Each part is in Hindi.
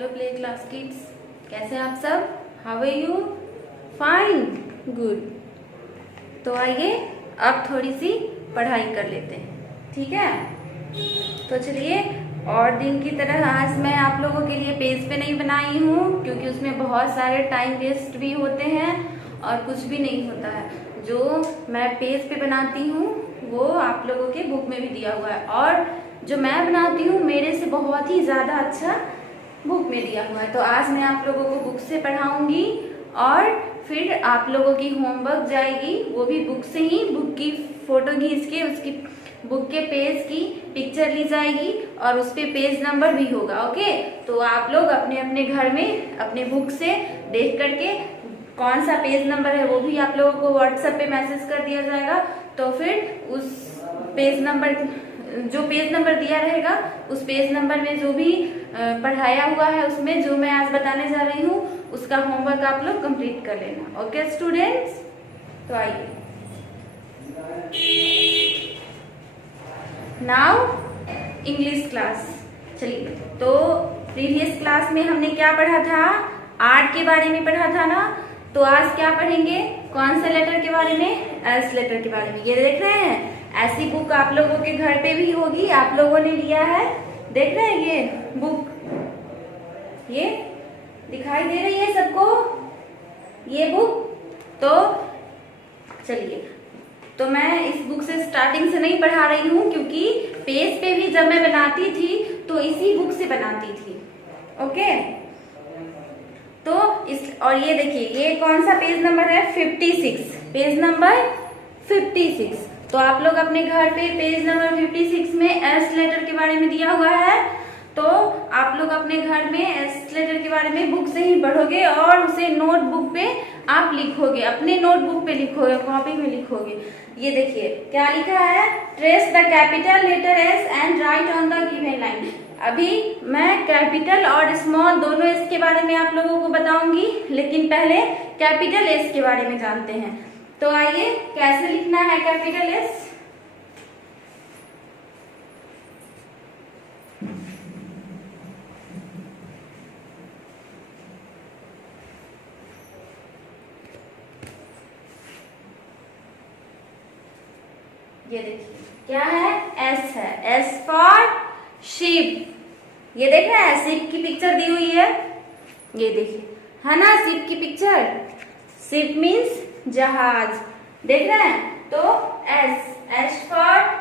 हेलो प्ले क्लास किड्स, कैसे हैं आप सब? How are you? Fine, good. तो आइए अब थोड़ी सी पढ़ाई कर लेते हैं, ठीक है? तो चलिए, और दिन की तरह आज मैं आप लोगों के लिए पेज पे नहीं बनाई हूँ, क्योंकि उसमें बहुत सारे टाइम वेस्ट भी होते हैं और कुछ भी नहीं होता है। जो मैं पेज पे बनाती हूँ वो आप लोगों के बुक में भी दिया हुआ है, और जो मैं बनाती हूँ मेरे से बहुत ही ज़्यादा अच्छा बुक में दिया हुआ है। तो आज मैं आप लोगों को बुक से पढ़ाऊंगी और फिर आप लोगों की होमवर्क जाएगी, वो भी बुक से ही। बुक की फोटो खींच के उसकी बुक के पेज की पिक्चर ली जाएगी और उस पे पेज नंबर भी होगा। ओके, तो आप लोग अपने अपने घर में अपने बुक से देख करके कौन सा पेज नंबर है वो भी आप लोगों को व्हाट्सएप पे मैसेज कर दिया जाएगा। तो फिर उस पेज नंबर, जो पेज नंबर दिया रहेगा उस पेज नंबर में जो भी पढ़ाया हुआ है उसमें जो मैं आज बताने जा रही हूँ उसका होमवर्क आप लोग कंप्लीट कर लेना। ओके स्टूडेंट्स, तो आइए नाउ इंग्लिश क्लास। चलिए, तो प्रीवियस क्लास में हमने क्या पढ़ा था? आर्ट के बारे में पढ़ा था ना। तो आज क्या पढ़ेंगे? कौन से लेटर के बारे में? एस लेटर के बारे में। ये देख रहे हैं, ऐसी बुक आप लोगों के घर पे भी होगी, आप लोगों ने लिया है। देख रहे हैं ये बुक, ये दिखाई दे रही है सबको ये बुक? तो चलिए, तो मैं इस बुक से स्टार्टिंग से नहीं पढ़ा रही हूँ, क्योंकि पेज पे भी जब मैं बनाती थी तो इसी बुक से बनाती थी। ओके, तो और ये देखिए, ये कौन सा पेज नंबर है? 56, पेज नंबर 56। तो आप लोग अपने घर पे पेज नंबर 56 में एस लेटर के बारे में दिया हुआ है, तो आप लोग अपने घर में एस लेटर के बारे में बुक से ही पढ़ोगे और उसे नोटबुक पे आप लिखोगे, अपने नोटबुक पे लिखोगे, कॉपी में लिखोगे। ये देखिए क्या लिखा है? Trace the capital letter S and write on the given line. अभी मैं कैपिटल और स्मॉल दोनों एस के बारे में आप लोगों को बताऊंगी, लेकिन पहले कैपिटल एस के बारे में जानते हैं। तो आइए, कैसे लिखना है कैपिटल एस? ये देखिए क्या है? एस है, एस फॉर शिप। ये देख रहे हैं, शिप की पिक्चर दी हुई है, ये देखिए, है ना शिप की पिक्चर। शिप मीन्स जहाज, देख रहे हैं? तो S, S for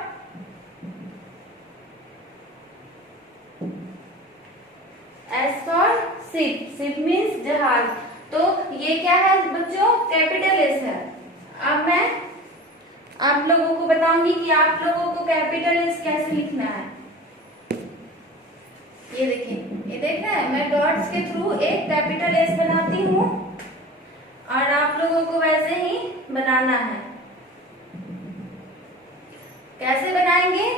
ship, ship means जहाज। तो ये क्या है बच्चों? कैपिटल एस है। अब मैं आप लोगों को बताऊंगी कि आप लोगों को कैपिटल एस कैसे लिखना है। ये देखिए, ये देख रहे हैं, मैं डॉट्स के थ्रू एक कैपिटल एस बनाती हूँ और आप लोगों को वैसे ही बनाना है। कैसे बनाएंगे?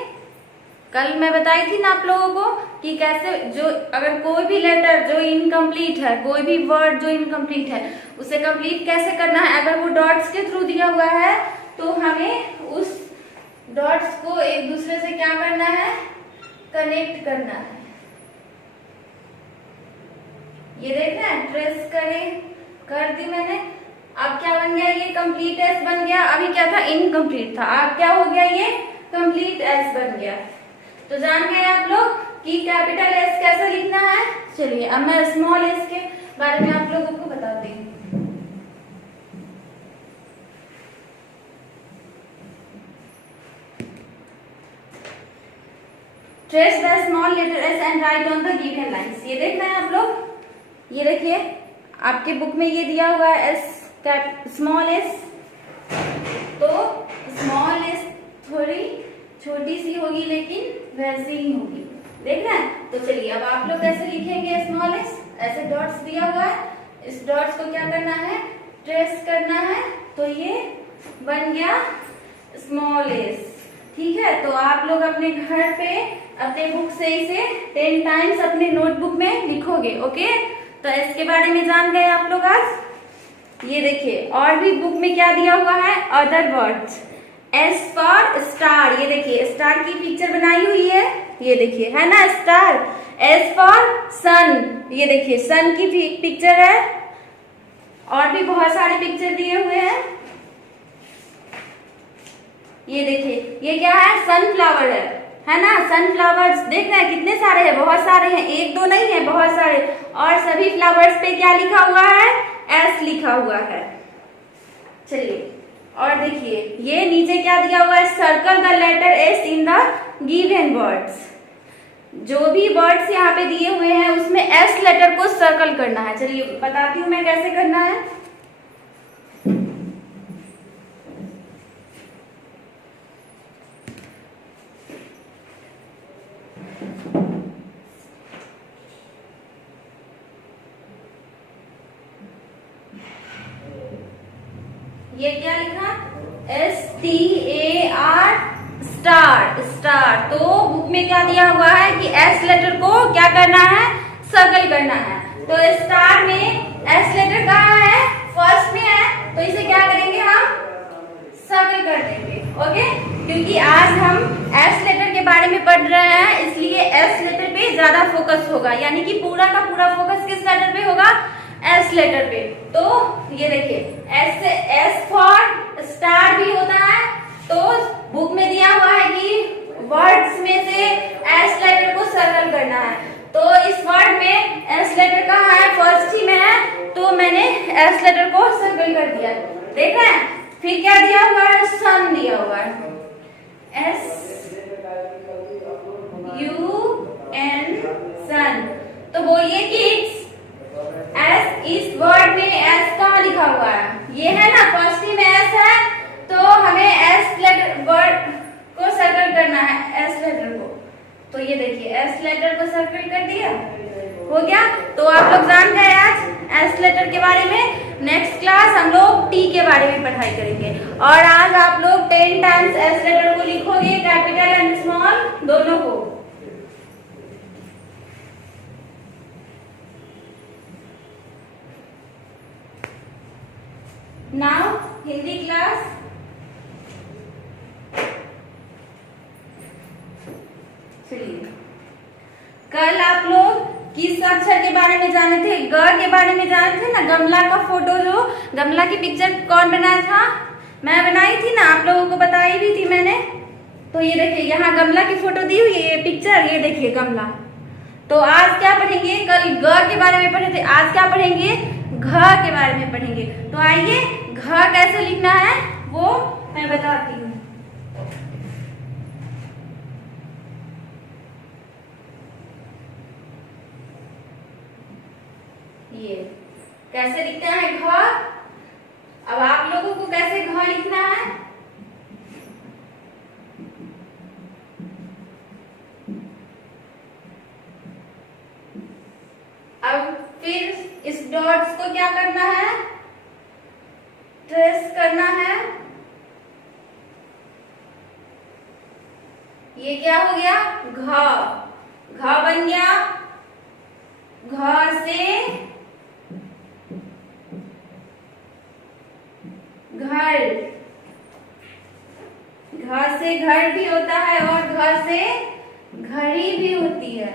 कल मैं बताई थी ना आप लोगों को कि कैसे, जो अगर कोई भी लेटर जो इनकम्प्लीट है, कोई भी वर्ड जो इनकम्प्लीट है, उसे कंप्लीट कैसे करना है। अगर वो डॉट्स के थ्रू दिया हुआ है तो हमें उस डॉट्स को एक दूसरे से क्या करना है? कनेक्ट करना है। ये देख रहे हैं, ट्रेस कर दी मैंने। अब क्या बन गया? ये कंप्लीट एस बन गया। अभी क्या था? इनकम्प्लीट था। अब क्या हो गया? ये कंप्लीट एस बन गया। तो जान गए आप लोग कि कैपिटल एस कैसे लिखना है। चलिए, अब मैं स्मॉल एस के बारे में आप लोगों को बताती हूँ। Trace the small letter S and write on the given lines. ये देख रहे हैं आप लोग, ये देखिए आपके बुक में ये दिया हुआ है एस, स्मॉल एस। तो स्मॉल एस थोड़ी छोटी सी होगी लेकिन वैसे ही होगी, देख रहे हैं? तो चलिए, अब आप लोग कैसे लिखेंगे स्मॉल एस? ऐसे डॉट्स दिया हुआ है, इस डॉट्स को क्या करना है? ट्रेस करना है। तो ये बन गया स्मॉल एस, ठीक है? तो आप लोग अपने घर पे अपने बुक से इसे 10 टाइम्स अपने नोटबुक में लिखोगे। ओके, तो इसके बारे में जान गए आप लोग आज। ये देखिए, और भी बुक में क्या दिया हुआ है? Other words. S for star, ये देखिए स्टार की पिक्चर बनाई हुई है, ये देखिए है ना स्टार। एस फॉर सन, ये देखिए सन की पिक्चर है, और भी बहुत सारे पिक्चर दिए हुए हैं। ये देखिए ये क्या है, सनफ्लावर है ना। सनफ्लावर्स देख रहे हैं कितने सारे हैं, बहुत सारे हैं, एक दो नहीं है, बहुत सारे। और सभी फ्लावर्स पे क्या लिखा हुआ है, एस लिखा हुआ है। चलिए और देखिए ये नीचे क्या दिया हुआ है, circle the letter S in the given words. जो भी वर्ड्स यहाँ पे दिए हुए हैं उसमें एस लेटर को सर्कल करना है। चलिए बताती हूँ मैं कैसे करना है। ये क्या लिखा, STAR स्टार स्टार। तो बुक में क्या दिया हुआ है कि एस लेटर को क्या करना है, सर्कल करना है। तो स्टार में एस लेटर कहाँ है, फर्स्ट में है, तो इसे क्या करेंगे हम, सर्कल कर देंगे। ओके, क्योंकि आज हम एस लेटर के बारे में पढ़ रहे हैं, इसलिए एस लेटर पे ज्यादा फोकस होगा, यानी कि पूरा का पूरा फोकस किस लेटर पे होगा, एस लेटर पे। तो ये देखिए एस से एस फॉर स्टार भी होता है। तो बुक में दिया हुआ है कि वर्ड्स में से एस लेटर को सर्कल करना है। तो इस वर्ड में एस लेटर कहाँ है, फर्स्ट ही में है, तो मैंने एस लेटर को सर्कल कर दिया। देख रहे हैं, फिर क्या दिया हुआ है, सन दिया हुआ है, SUN सन। तो बोलिए किड्स, एस इस वर्ड में एस कहाँ लिखा हुआ है, ये है ना, फर्स्ट ही में एस है, तो हमें एस लेटर वर्ड को सर्कल करना है, एस लेटर को। तो ये देखिए एस लेटर को सर्कल कर दिया, हो गया। तो आप लोग जान गए आज एस लेटर के बारे में। नेक्स्ट क्लास हम लोग टी के बारे में पढ़ाई करेंगे, और आज आप लोग 10 टाइम्स एस लेटर को लिखोगे, कैपिटल एंड स्मॉल दोनों को। नाउ हिंदी क्लास, चलिए कल आप लोग किस अक्षर के बारे में जाने थे, ग के बारे में जाने थे ना। गमला का फोटो, जो गमला की पिक्चर कौन बनाया था, मैं बनाई थी ना, आप लोगों को बताई भी थी मैंने। तो ये देखिए यहाँ गमला की फोटो दी हुई है, ये पिक्चर, ये देखिए गमला। तो आज क्या पढ़ेंगे, कल ग के बारे में पढ़े थे, आज क्या पढ़ेंगे, घ के बारे में पढ़ेंगे। तो आइए घ कैसे लिखना है वो मैं बताती हूँ। ये कैसे लिखते हैं घ। अब आप लोगों को कैसे घ लिखना है, अब फिर इस डॉट्स को क्या करना है, ट्रेस करना है। ये क्या हो गया, घ, घ बन गया। घ से घर, घ से घर भी होता है और घ से घड़ी भी होती है।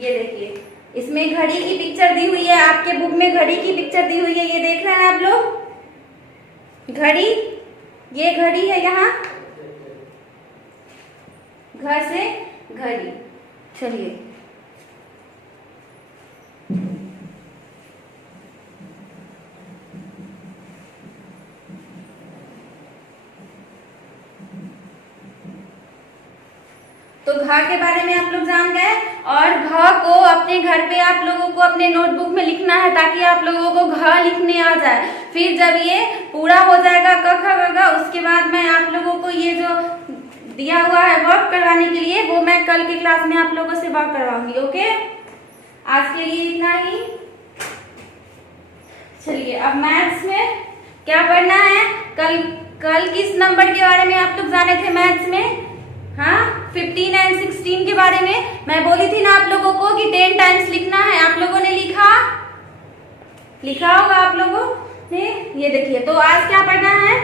ये देखिए इसमें घड़ी की पिक्चर दी हुई है, आपके बुक में घड़ी की पिक्चर दी हुई है, ये देख रहे हैं आप लोग, घड़ी, ये घड़ी है यहाँ, घर से घड़ी। चलिए तो घ के बारे में आप लोग जान गए, और घ को अपने घर पे आप लोगों को अपने नोटबुक में लिखना है, ताकि आप लोगों को घ लिखने आ जाए। फिर जब ये पूरा हो जाएगा क ख ग घ, उसके बाद मैं आप लोगों को ये जो दिया हुआ है वर्क करवाने के लिए, वो मैं कल की क्लास में आप लोगों से वर्क करवाऊंगी। ओके, आज के लिए इतना ही। चलिए अब मैथ्स में क्या पढ़ना है, कल किस नंबर के बारे में आप लोग जाने थे मैथ्स में, हाँ 15 एंड 16 के बारे में। मैं बोली थी ना आप लोगों को कि 10 टाइम्स लिखना है, आप लोगों ने लिखा होगा आप लोगों ने। ये देखिए तो आज क्या पढ़ना है,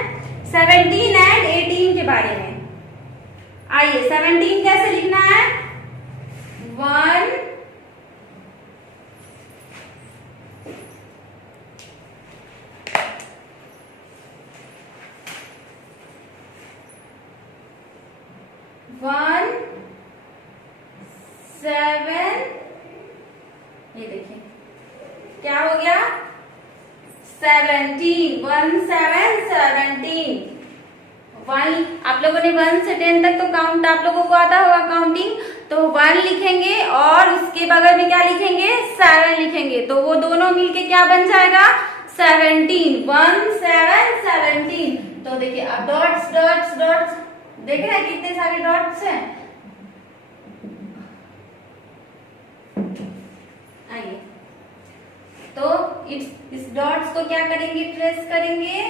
17 एंड 18 के बारे में। आइए 17 कैसे लिखना है? 1 1 7, ये देखिए क्या हो गया? 17, 1 7 17। 1 आप लोगों ने 1 से 10 तक तो काउंट आप लोगों को आता होगा काउंटिंग, तो 1 लिखेंगे और उसके बगल में क्या लिखेंगे? 7 लिखेंगे, तो वो दोनों मिलके क्या बन जाएगा? 17। 1 7 17। तो देखिए अब डॉट्स डॉट्स डॉट्स देख रहे हैं कितने सारे डॉट्स हैं। आइए तो इस डॉट्स को क्या करेंगे? ट्रेस करेंगे,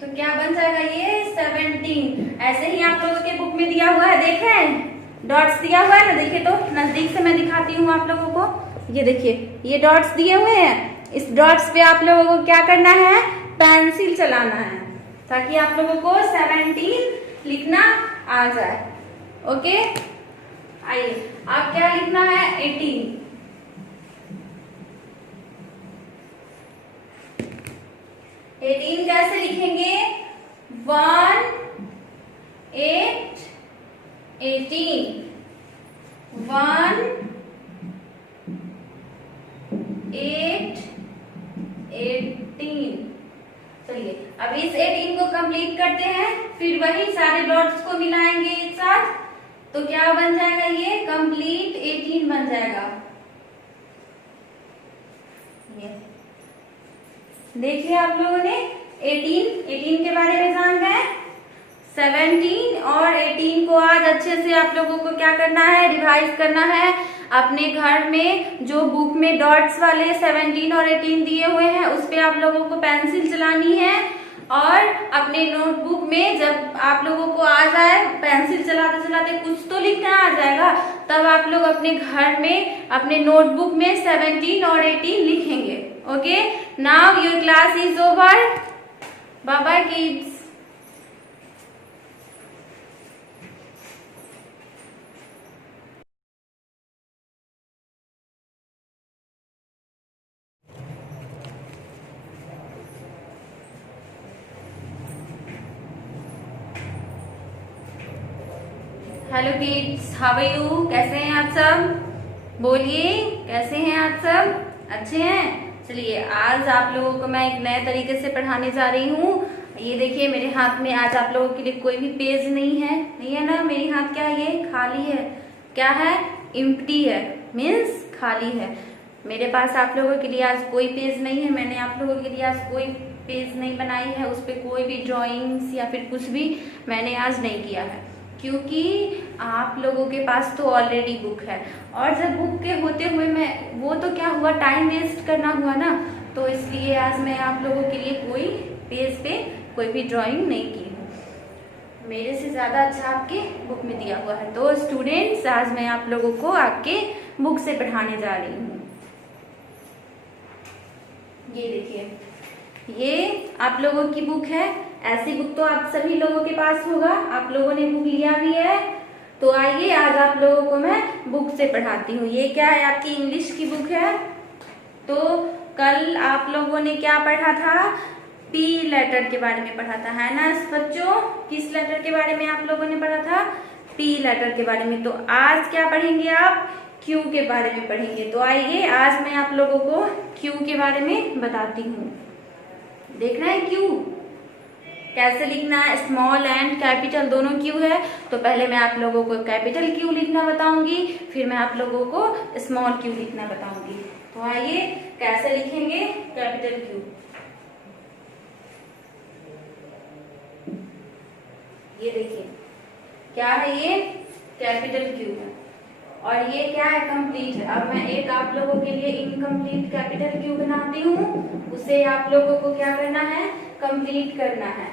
तो क्या बन जाएगा? ये 17। ऐसे ही आप लोगों के बुक में दिया हुआ है, देखें डॉट्स दिया हुआ है ना, देखिए तो नजदीक से मैं दिखाती हूँ आप लोगों को। ये देखिए ये डॉट्स दिए हुए हैं, इस डॉट्स पे आप लोगों को क्या करना है? पेंसिल चलाना है, ताकि आप लोगों को 17 लिखना आ जाए। ओके, आइए अब क्या लिखना है? 18। 18 कैसे लिखेंगे? 1 8 18। 1 8 18। चलिए अब इस 18 को कंप्लीट करते हैं, फिर वही सारे डॉट्स को मिलाएंगे एक साथ, तो क्या बन जाएगा? ये कंप्लीट 18 बन जाएगा। ये देखिए आप लोगों ने 18 के बारे में जान गए। 17 और 18 को आज अच्छे से आप लोगों को क्या करना है? रिवाइज करना है। अपने घर में जो बुक में डॉट्स वाले 17 और 18 दिए हुए हैं उस पे आप लोगों को पेंसिल चलानी है, और अपने नोटबुक में जब आप लोगों को आ जाए पेंसिल चलाते चलाते कुछ तो लिखना आ जाएगा, तब आप लोग अपने घर में अपने नोटबुक में 17 और 18 लिखेंगे। Okay, now your class is over. Bye bye kids. Hello kids, how are you? कैसे हैं आप सब? बोलिए कैसे हैं आप सब? अच्छे हैं? चलिए आज आप लोगों को मैं एक नए तरीके से पढ़ाने जा रही हूँ। ये देखिए मेरे हाथ में आज आप लोगों के लिए कोई भी पेज नहीं है, नहीं है ना? मेरी हाथ क्या है? ये खाली है। क्या है? एम्प्टी है, मीन्स खाली है। मेरे पास आप लोगों के लिए आज कोई पेज नहीं है। मैंने आप लोगों के लिए आज कोई पेज नहीं बनाई है, उस पर कोई भी ड्रॉइंग्स या फिर कुछ भी मैंने आज नहीं किया है, क्योंकि आप लोगों के पास तो ऑलरेडी बुक है, और जब बुक के होते हुए मैं वो तो क्या हुआ, टाइम वेस्ट करना हुआ ना, तो इसलिए आज मैं आप लोगों के लिए कोई पेज पे कोई भी ड्राइंग नहीं की हूँ। मेरे से ज़्यादा अच्छा आपके बुक में दिया हुआ है। तो स्टूडेंट्स आज मैं आप लोगों को आपके बुक से पढ़ाने जा रही हूँ। ये देखिए ये आप लोगों की बुक है। ऐसी बुक तो आप सभी लोगों के पास होगा, आप लोगों ने बुक लिया भी है। तो आइए आज आप लोगों को मैं बुक से पढ़ाती हूँ। ये क्या है? आपकी इंग्लिश की बुक है। तो कल आप लोगों ने क्या पढ़ा था? पी लेटर के बारे में पढ़ा था, है ना बच्चों? किस लेटर के बारे में आप लोगों ने पढ़ा था? पी लेटर के बारे में। तो आज क्या पढ़ेंगे आप? क्यू के बारे में पढ़ेंगे। तो आइए आज मैं आप लोगों को क्यू के बारे में बताती हूँ। देख रहे हैं क्यू कैसे लिखना है? स्मॉल एंड कैपिटल दोनों क्यू है। तो पहले मैं आप लोगों को कैपिटल क्यू लिखना बताऊंगी, फिर मैं आप लोगों को स्मॉल क्यू लिखना बताऊंगी। तो आइए कैसे लिखेंगे कैपिटल क्यू। ये देखिए क्या है? ये कैपिटल क्यू है, और ये क्या है? कंप्लीट है। अब मैं एक आप लोगों के लिए इनकम्प्लीट कैपिटल क्यू बनाती हूँ, उसे आप लोगों को क्या करना है? कंप्लीट करना है।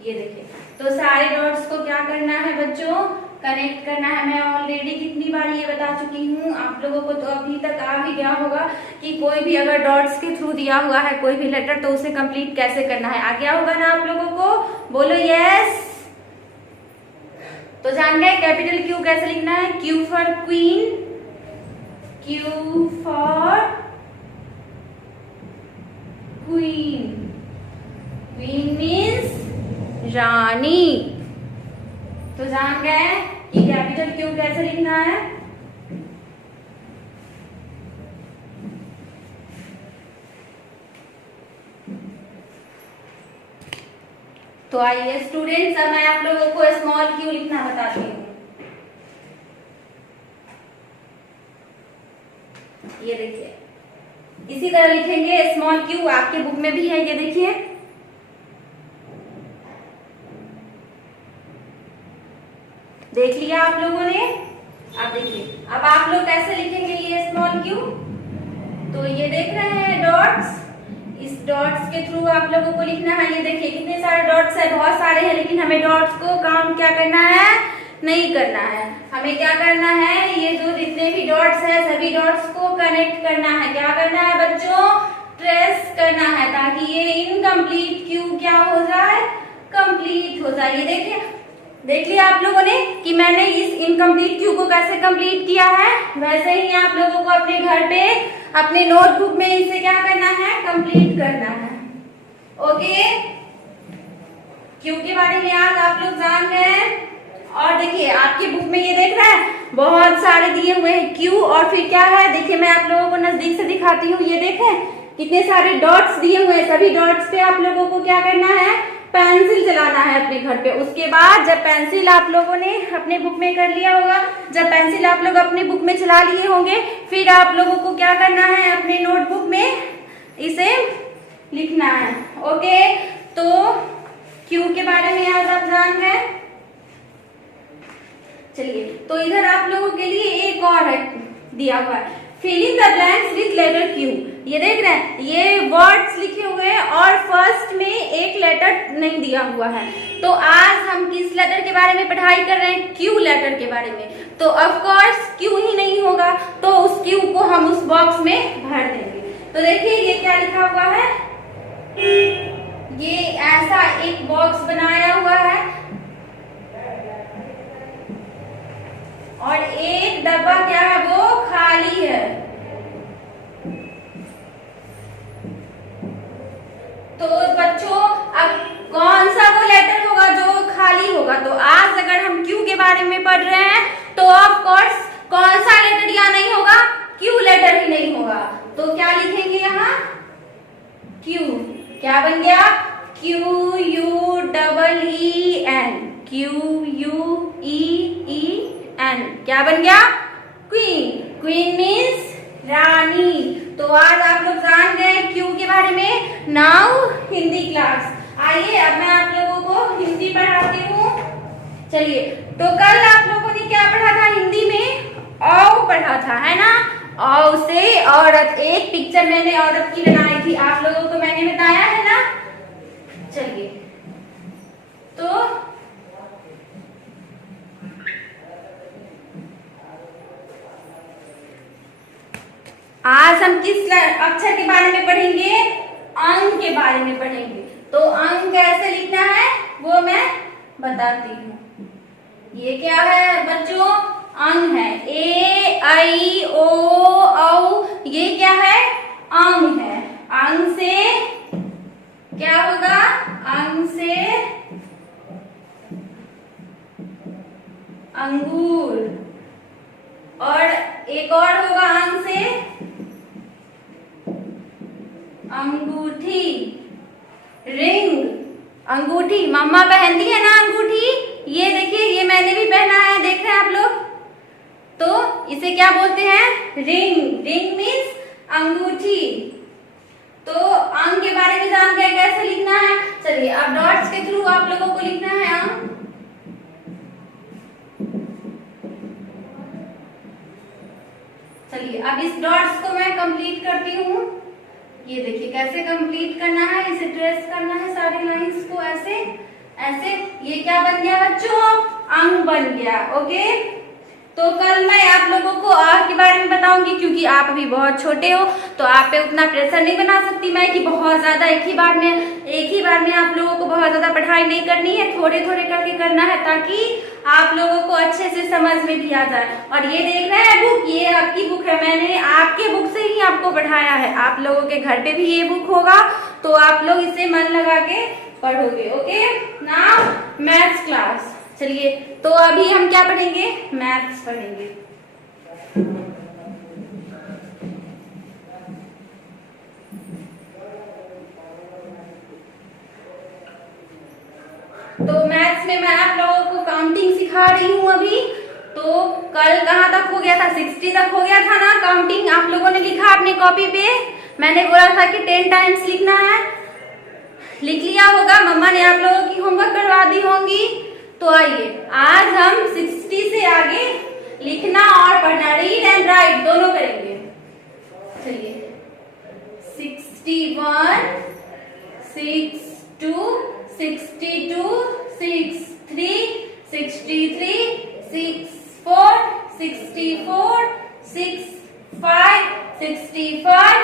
ये देखिए, तो सारे डॉट्स को क्या करना है बच्चों? कनेक्ट करना है। मैं ऑलरेडी कितनी बार ये बता चुकी हूँ आप लोगों को, तो अभी तक आ भी गया होगा कि कोई भी अगर डॉट्स के थ्रू दिया हुआ है कोई भी लेटर तो उसे कंप्लीट कैसे करना है। आ गया होगा ना आप लोगों को? बोलो यस। तो जान गए कैपिटल क्यू कैसे लिखना है? Q for queen, Q for queen, queen means रानी। तो जान गए कि कैपिटल क्यू कैसे लिखना है? तो आइए स्टूडेंट्स, अब मैं आप लोगों को स्मॉल क्यू लिखना बताती हूँ। ये देखिए, इसी तरह लिखेंगे स्मॉल क्यू, आपके बुक में भी है, ये देखिए। देख लिया आप लोगों ने? अब देखिए, अब आप लोग कैसे लिखेंगे ये स्मॉल क्यू? तो ये देख रहे हैं डॉट्स, इस डॉट्स के थ्रू आप लोगों को लिखना है। ये देखिए कितने सारे डॉट्स है, बहुत सारे हैं, लेकिन हमें डॉट्स को काउंट क्या करना है? नहीं करना है। हमें क्या करना है? ये जो जितने भी डॉट्स है सभी डॉट्स को कनेक्ट करना है। क्या करना है बच्चों? ट्रेस करना है, ताकि ये इनकम्प्लीट क्यू क्या हो जाए? कंप्लीट हो जाए। ये देखिए, देख लिया आप लोगों ने कि मैंने इस इनकम्प्लीट क्यू को कैसे कंप्लीट किया है। वैसे ही आप लोगों को अपने घर पे अपने नोटबुक में इसे क्या करना है? कंप्लीट करना है। ओके, क्यू के बारे में आज आप लोग जान गए। और देखिए आपकी बुक में ये देख रहे हैं बहुत सारे दिए हुए हैं क्यू, और फिर क्या है देखिए मैं आप लोगों को नजदीक से दिखाती हूँ। ये देखें कितने सारे डॉट्स दिए हुए हैं, सभी डॉट्स पे आप लोगों को क्या करना है? पेंसिल चलाना है अपने घर पे। उसके बाद जब पेंसिल आप लोगों ने अपने बुक में कर लिया होगा, जब पेंसिल आप लोग अपने बुक में चला लिए होंगे, फिर आप लोगों को क्या करना है? अपने नोटबुक में इसे लिखना है। ओके, तो क्यू के बारे में आज आप जान गए। चलिए, तो इधर आप लोगों के लिए एक और है दिया हुआ है, fill in the blanks with letter Q. ये देख रहे हैं, ये वर्ड्स लिखे हुए हैं और फर्स्ट में एक लेटर नहीं दिया हुआ है। तो आज हम किस लेटर के बारे में पढ़ाई कर रहे हैं? क्यू लेटर के बारे में। तो ऑफ कोर्स क्यू ही नहीं होगा, तो उस क्यू को हम उस बॉक्स में भर देंगे। तो देखिए ये क्या लिखा हुआ है, ये ऐसा एक बॉक्स बनाया हुआ है और एक डब्बा क्या है? वो खाली है। तो बच्चों अब कौन सा वो लेटर होगा जो खाली होगा? तो आज अगर हम क्यू के बारे में पढ़ रहे हैं तो ऑफ कोर्स कौन सा लेटर यहाँ नहीं होगा? क्यू लेटर ही नहीं होगा। तो क्या लिखेंगे यहाँ? क्यू। क्या बन गया? Q U double E N, Q U E E N. क्या बन गया? क्वीन। क्वीन मीन्स रानी। तो आज आप लोग जान गए क्यू के बारे में। Now Hindi class. आइए अब मैं आप लोगों को हिंदी पढ़ाती हूँ। चलिए, तो कल आप लोगों ने क्या पढ़ा था हिंदी में? औ पढ़ा था, है ना? औ से औरत। एक पिक्चर मैंने औरत की बनाई थी, आप लोगों को मैंने बताया है ना। चलिए, तो आज हम किस अक्षर के बारे में पढ़ेंगे? अंक के बारे में पढ़ेंगे। तो अंक कैसे लिखना है वो मैं बताती हूँ। ये क्या है बच्चों? अंग है। ए आई ओ औ, ये क्या है? अंग है। अंग से क्या होगा? अंग से अंगूर, और एक और होगा अंग से अंगूठी, रिंग। अंगूठी मम्मा पहनती है ना अंगूठी, ये देखिए ये मैंने भी पहना है, देख रहे हैं आप लोग। तो इसे क्या बोलते हैं? रिंग। रिंग मीन्स अंगूठी। तो अंग के बारे में जान गए कैसे लिखना है। चलिए अब डॉट्स के थ्रू आप लोगों को लिखना है अंग। चलिए अब इस डॉट्स को मैं कंप्लीट करती हूँ। ये देखिए कैसे कंप्लीट करना है, इसे ट्रेस करना है सारी लाइंस को ऐसे ऐसे। ये क्या बन गया बच्चों? अंग बन गया। ओके, तो कल मैं आप लोगों को आर के बारे में बताऊंगी, क्योंकि आप अभी बहुत छोटे हो तो आप पे उतना प्रेशर नहीं बना सकती मैं कि बहुत ज्यादा एक ही बार में आप लोगों को बहुत ज्यादा पढ़ाई नहीं करनी है, थोड़े थोड़े करके करना है, ताकि आप लोगों को अच्छे से समझ में भी आ जाए। और ये देख रहे हैं बुक, ये आपकी बुक है, मैंने आपके बुक से ही आपको पढ़ाया है। आप लोगों के घर पे भी ये बुक होगा, तो आप लोग इसे मन लगा के पढ़ोगे। Okay, now maths class. चलिए, तो अभी हम क्या पढ़ेंगे? मैथ्स पढ़ेंगे। तो मैथ्स में मैं आप लोगों को काउंटिंग सिखा रही हूँ अभी। तो कल कहाँ तक हो गया था? 60 तक हो गया था ना काउंटिंग। आप लोगों ने लिखा अपने कॉपी पे? मैंने बोला था कि 10 टाइम्स लिखना है, लिख लिया होगा। मम्मा ने आप लोगों की होमवर्क करवा दी होंगी। तो आइए, आज हम 60 से आगे लिखना और पढ़ना, रीड एंड राइट दोनों करेंगे। चलिए, 61, 62, 62, 63, 63, 64, 64, 65, 65,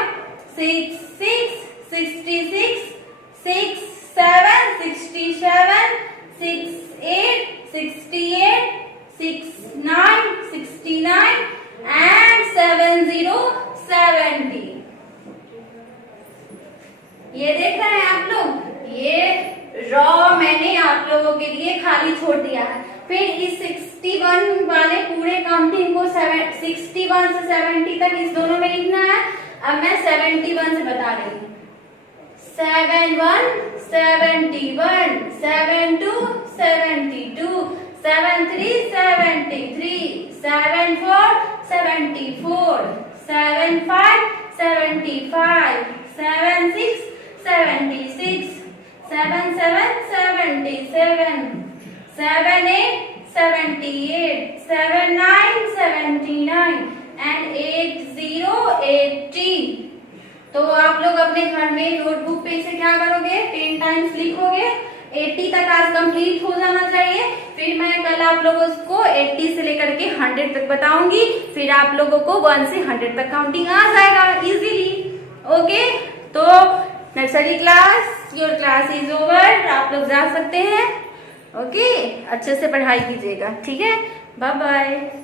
66, 66, 67, 67, 68, 68, 69, 69 and 70, 70। ये देख रहे हैं आप लोग, ये रॉ मैंने आप लोगों के लिए खाली छोड़ दिया है। फिर इस 61 वाले पूरे काउंटिंग को 61 से 70 तक इस दोनों में लिखना है। अब मैं 71 से बता रही हूँ। 71, 71, 72, 72, 73, 73, 74, 74, 75, 75, 76, 76, 77, 77, 78, 78, 79, 79 and 80, 80। तो आप लोग अपने घर में नोटबुक पे इसे क्या करोगे? 10 टाइम्स लिखोगे। 80 तक आज कंप्लीट हो जाना चाहिए। फिर मैं कल आप लोगों को 80 से लेकर के 100 तक बताऊंगी। फिर आप लोगों को 1 से 100 तक काउंटिंग आ जाएगा इजीली। ओके, तो nursery class, your class is over. आप लोग जा सकते हैं। ओके, अच्छे से पढ़ाई कीजिएगा। ठीक है, बाय बाय।